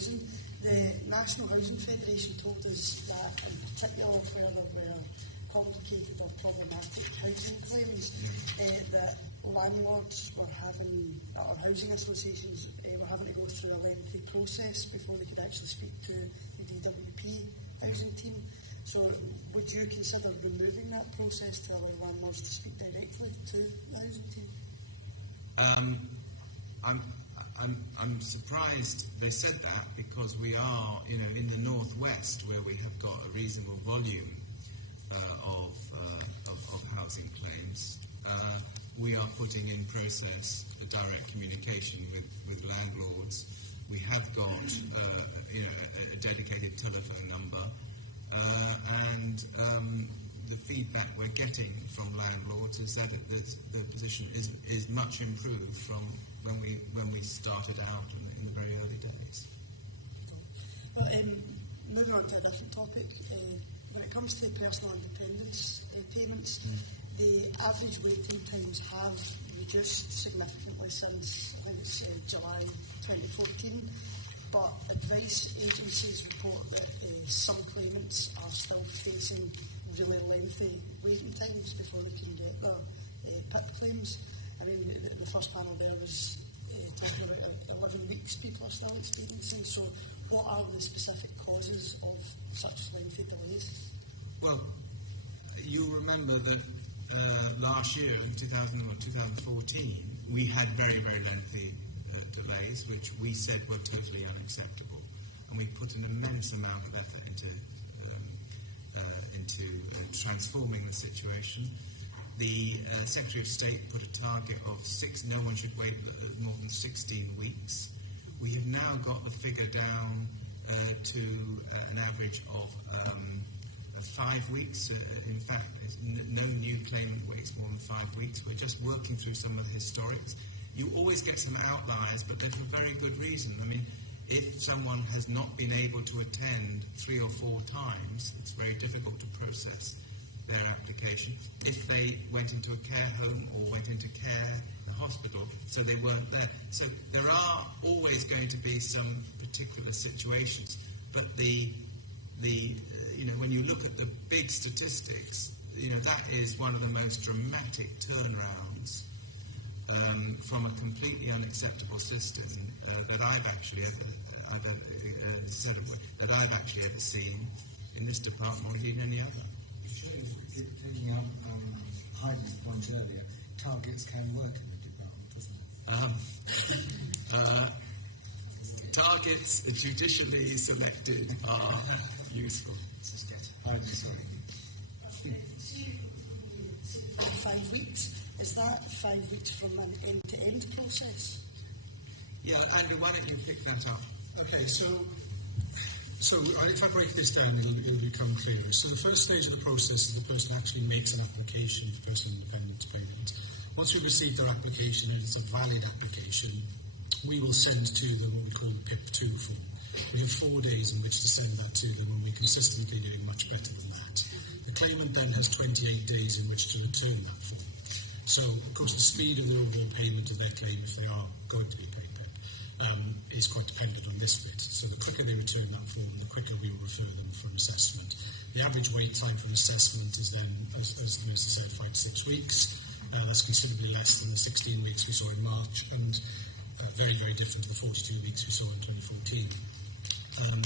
housing. The National Housing Federation told us that, in particular where there were complicated or problematic housing claims, that landlords were having, or housing associations were having to go through a lengthy process before they could actually speak to the DWP housing team. So would you consider removing that process to allow landlords to speak directly to the housing team? I'm surprised they said that, because we are, in the northwest, where we have got a reasonable volume of housing claims. We are putting in process a direct communication with landlords. We have got a dedicated telephone number, and the feedback we're getting from landlords is that the position is much improved from when we started out in the very early days. Moving on to a different topic, when it comes to personal independence payments, the average waiting times have reduced significantly since, I think it's July 2014, but advice agencies report that some claimants are still facing really lengthy waiting times before they can get their PIP claims. I mean, the first panel there was talking about 11 weeks people are still experiencing. So what are the specific causes of such lengthy delays? Well, you'll remember that last year, in 2014, we had very, very lengthy delays, which we said were totally unacceptable. And we put an immense amount of effort into transforming the situation. The Secretary of State put a target of no one should wait more than 16 weeks. We have now got the figure down to an average of 5 weeks. In fact, no new claimant waits more than 5 weeks. We're just working through some of the historics. You always get some outliers, but they're for very good reason. I mean, if someone has not been able to attend 3 or 4 times, it's very difficult to process their application. If they went into a care home or went into care in a hospital, so they weren't there. So there are always going to be some particular situations, but when you look at the big statistics, that is one of the most dramatic turnarounds from a completely unacceptable system that I've actually ever seen in this department or in any other. Taking up Heidi's point earlier, targets can work in the department, doesn't it? Targets judicially selected are useful. Heidi, sorry. 5 weeks. Is that 5 weeks from an end-to-end process? Yeah, Andrew, why don't you pick that up? Okay, so if I break this down, it'll become clearer. So the first stage of the process is the person actually makes an application for personal independence payment. Once we've received their application and it's a valid application, we will send to them what we call the PIP2 form. We have 4 days in which to send that to them, and we're consistently doing much better than that. The claimant then has 28 days in which to return that form. So, of course, the speed of the overall payment of their claim, if they are going to be paid PIP, is quite dependent on this bit. So the quicker they return that form, the quicker we will refer them for an assessment. The average wait time for an assessment is then, as the Minister said, 5 to 6 weeks. That's considerably less than the 16 weeks we saw in March, and very, very different to the 42 weeks we saw in 2014.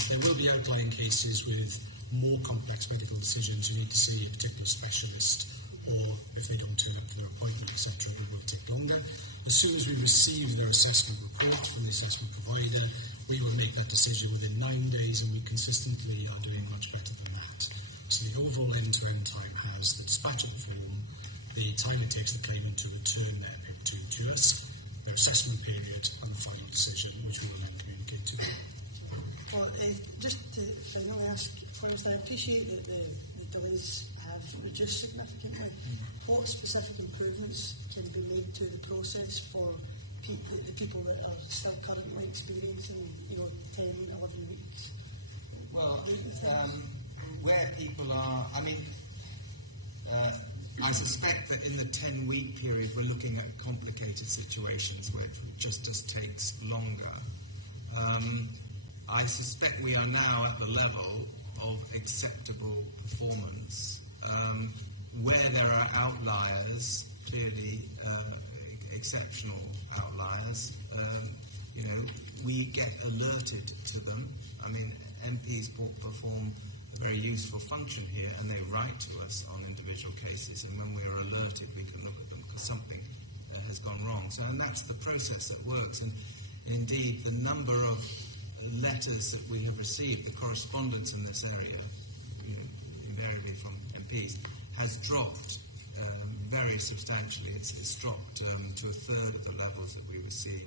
There will be outlying cases with more complex medical decisions. You need to see a particular specialist, or if they don't turn up to their appointment, etc., it will take longer. As soon as we receive their assessment report from the assessment provider, we will make that decision within 9 days, and we consistently are doing much better than that. So the overall end-to-end time has the dispatch of the form, the time it takes the claimant to return their PIP2 to us, their assessment period, and the final decision, which we will then communicate to them. Well, just to finally ask first, I appreciate that the delays have reduced significantly. What specific improvements can be made to the process for the people that are still currently experiencing, 10, 11 weeks? Well, where people are, I suspect that in the 10-week period we're looking at complicated situations where it just takes longer. I suspect we are now at the level of acceptable performance. Where there are outliers, clearly exceptional outliers, we get alerted to them. I mean, MPs perform a very useful function here, and they write to us on individual cases, and when we're alerted, we can look at them because something has gone wrong. So, and that's the process that works. And indeed, the number of letters that we have received, the correspondence in this area, invariably from MPs, has dropped very substantially. It's dropped to a third of the levels that we were seeing